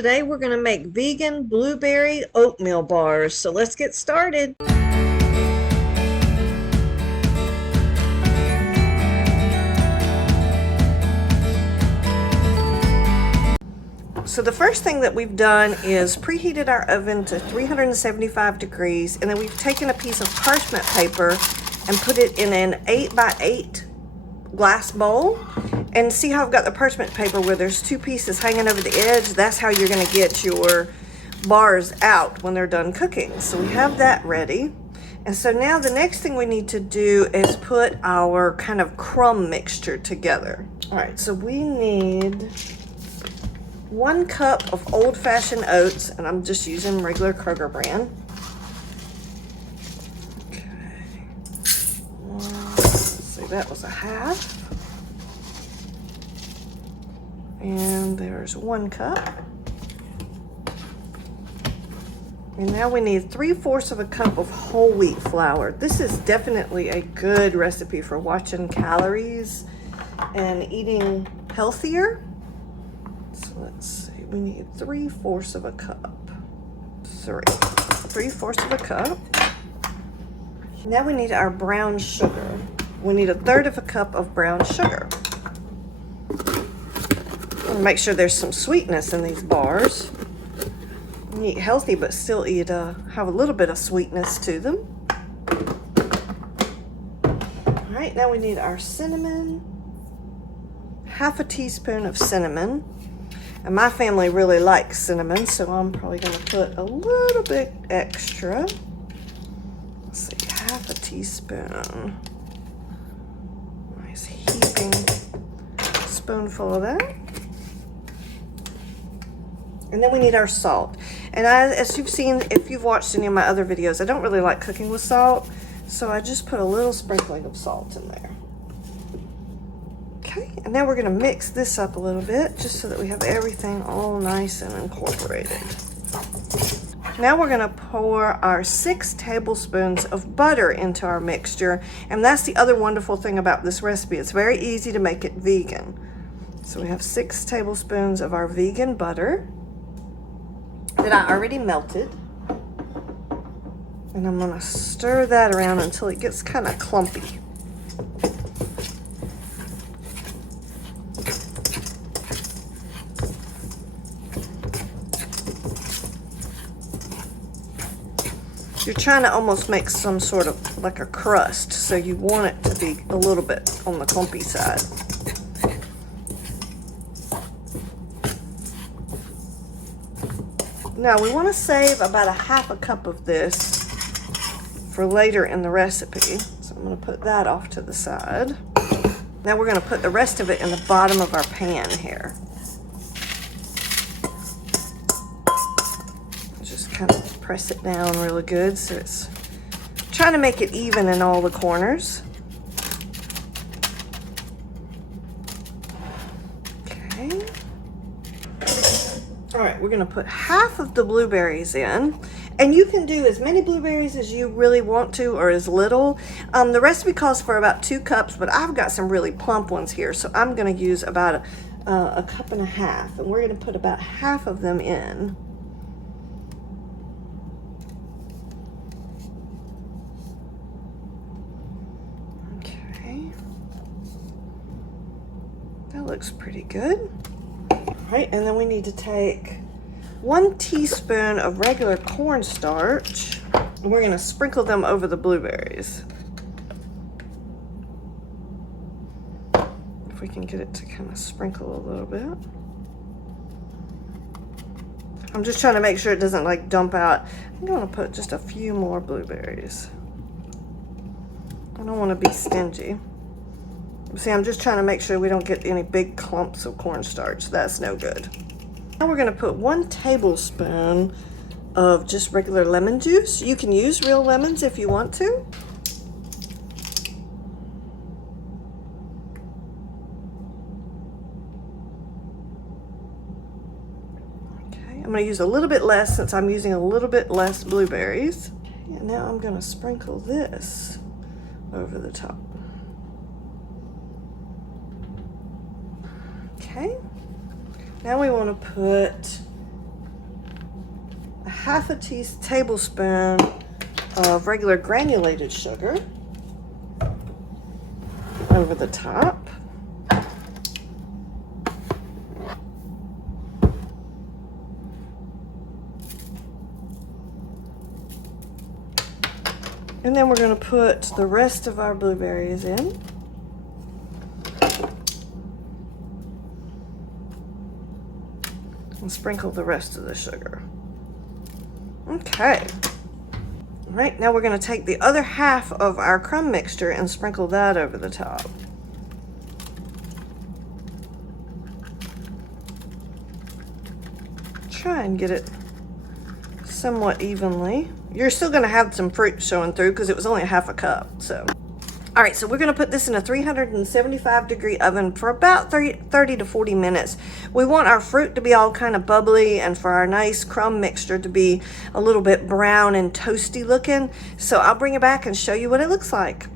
Today we're going to make vegan blueberry oatmeal bars. So let's get started. So the first thing that we've done is preheated our oven to 375 degrees, and then we've taken a piece of parchment paper and put it in an 8x8 glass bowl. And see how I've got the parchment paper where there's two pieces hanging over the edge? That's how you're going to get your bars out when they're done cooking. So we have that ready. And so now the next thing we need to do is put our kind of crumb mixture together. All right, so we need 1 cup of old-fashioned oats, and I'm just using regular Kroger brand. Okay. Let's see, that was a half. And there's 1 cup. And now we need 3/4 of a cup of whole wheat flour. This is definitely a good recipe for watching calories and eating healthier. So let's see, we need 3/4 of a cup. 3/4 of a cup. Now we need our brown sugar. We need 1/3 of a cup of brown sugar. Make sure there's some sweetness in these bars. You eat healthy, but still have a little bit of sweetness to them. All right, now we need our cinnamon. 1/2 teaspoon of cinnamon. And my family really likes cinnamon, so I'm probably going to put a little bit extra. Let's see, 1/2 teaspoon. Nice heaping spoonful of that. And then we need our salt. And as you've seen, if you've watched any of my other videos, I don't really like cooking with salt, so I just put a little sprinkling of salt in there. Okay, and now we're gonna mix this up a little bit, just so that we have everything all nice and incorporated. Now we're gonna pour our 6 tablespoons of butter into our mixture, and that's the other wonderful thing about this recipe. It's very easy to make it vegan. So we have 6 tablespoons of our vegan butter that I already melted. And I'm gonna stir that around until it gets kind of clumpy. You're trying to almost make some sort of like a crust, so you want it to be a little bit on the clumpy side. Now we want to save about 1/2 cup of this for later in the recipe. So I'm going to put that off to the side. Now we're going to put the rest of it in the bottom of our pan here. Just kind of press it down really good so it's trying to make it even in all the corners. Okay. All right, we're gonna put 1/2 of the blueberries in, and you can do as many blueberries as you really want to, or as little. The recipe calls for about 2 cups, but I've got some really plump ones here, so I'm gonna use about a cup and a half, and we're gonna put about 1/2 of them in. Okay, that looks pretty good. Right, and then we need to take 1 teaspoon of regular cornstarch, and we're going to sprinkle them over the blueberries. If we can get it to kind of sprinkle a little bit. I'm just trying to make sure it doesn't like dump out. I'm going to put just a few more blueberries. I don't want to be stingy. See, I'm just trying to make sure we don't get any big clumps of cornstarch. That's no good. Now we're going to put 1 tablespoon of just regular lemon juice. You can use real lemons if you want to. Okay, I'm going to use a little bit less since I'm using a little bit less blueberries. And now I'm going to sprinkle this over the top. Okay, now we want to put 1/2 tablespoon of regular granulated sugar over the top. And then we're going to put the rest of our blueberries in. And sprinkle the rest of the sugar. Okay. All right, now we're going to take the other half of our crumb mixture and sprinkle that over the top. Try and get it somewhat evenly. You're still going to have some fruit showing through because it was only 1/2 cup. So, all right, so we're going to put this in a 375-degree oven for about 30 to 40 minutes. We want our fruit to be all kind of bubbly and for our nice crumb mixture to be a little bit brown and toasty looking. So I'll bring it back and show you what it looks like.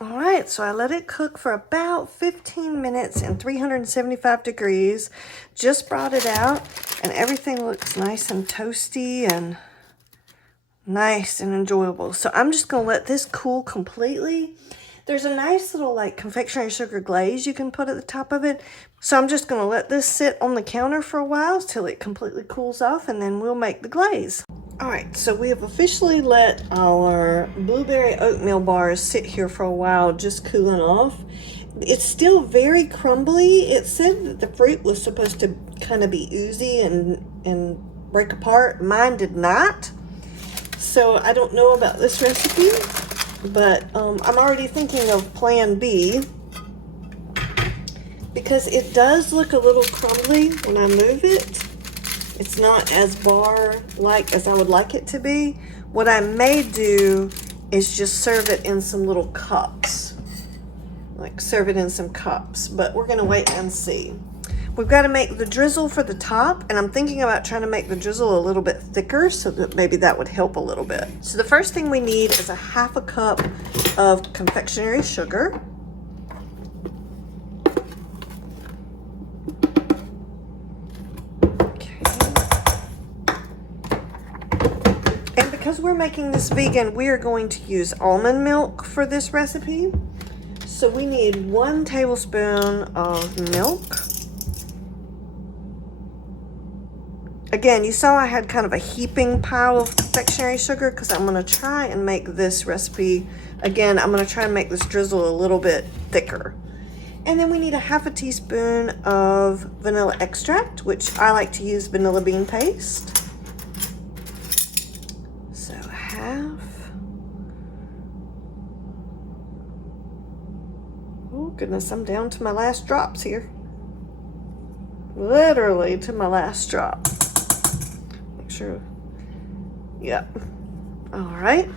All right, so I let it cook for about 15 minutes in 375 degrees. Just brought it out, and everything looks nice and toasty and nice and enjoyable. So I'm just going to let this cool completely. There's a nice little like confectionery sugar glaze you can put at the top of it. So I'm just going to let this sit on the counter for a while till it completely cools off, and then we'll make the glaze. All right, so we have officially let our blueberry oatmeal bars sit here for a while, just cooling off. It's still very crumbly. It said that the fruit was supposed to kind of be oozy and break apart. Mine did not. So I don't know about this recipe, but I'm already thinking of plan B because it does look a little crumbly when I move it. It's not as bar-like as I would like it to be. What I may do is just serve it in some little cups. Like serve it in some cups, but we're gonna wait and see. We've got to make the drizzle for the top, and I'm thinking about trying to make the drizzle a little bit thicker so that maybe that would help a little bit. So the first thing we need is 1/2 cup of confectionery sugar. Okay. And because we're making this vegan, we are going to use almond milk for this recipe. So we need 1 tablespoon of milk. Again, you saw I had kind of a heaping pile of confectionery sugar because I'm going to try and make this recipe, again, I'm going to try and make this drizzle a little bit thicker. And then we need 1/2 teaspoon of vanilla extract, which I like to use vanilla bean paste. So 1/2. Oh goodness, I'm down to my last drops here. Literally to my last drop. Make sure. Yep. All right.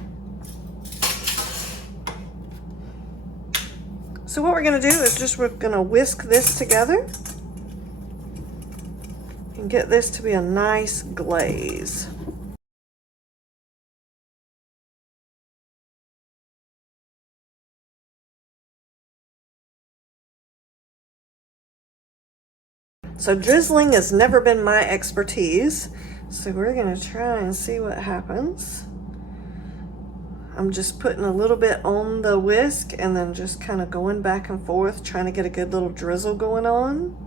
So what we're going to do is we're going to whisk this together and get this to be a nice glaze. So drizzling has never been my expertise, so we're going to try and see what happens. I'm just putting a little bit on the whisk and then just kind of going back and forth, trying to get a good little drizzle going on.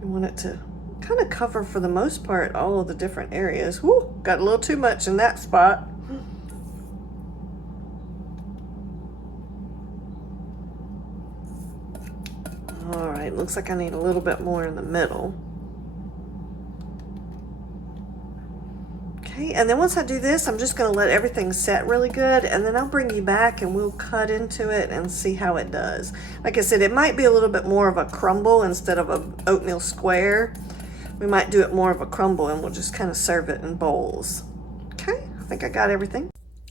You want it to kind of cover, for the most part, all of the different areas. Whoo, got a little too much in that spot. All right, looks like I need a little bit more in the middle. Okay, and then once I do this, I'm just gonna let everything set really good, and then I'll bring you back and we'll cut into it and see how it does. Like I said, it might be a little bit more of a crumble instead of an oatmeal square. We might do it more of a crumble and we'll just kind of serve it in bowls. Okay, I think I got everything.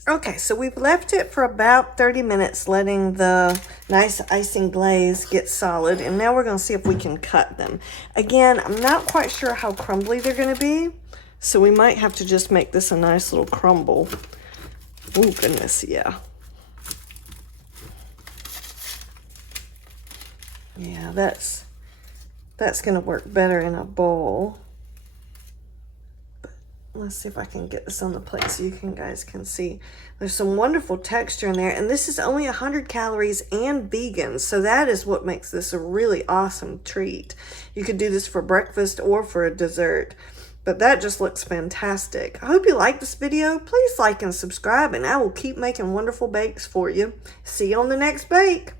Okay, so we've left it for about 30 minutes, letting the nice icing glaze get solid, and now we're going to see if we can cut them. Again, I'm not quite sure how crumbly they're going to be, so we might have to just make this a nice little crumble. Oh, goodness, yeah. Yeah, that's that's going to work better in a bowl. Let's see if I can get this on the plate so you guys can see. There's some wonderful texture in there, and this is only 100 calories and vegan, so that is what makes this a really awesome treat. You could do this for breakfast or for a dessert, but that just looks fantastic. I hope you like this video. Please like and subscribe, and I will keep making wonderful bakes for you. See you on the next bake.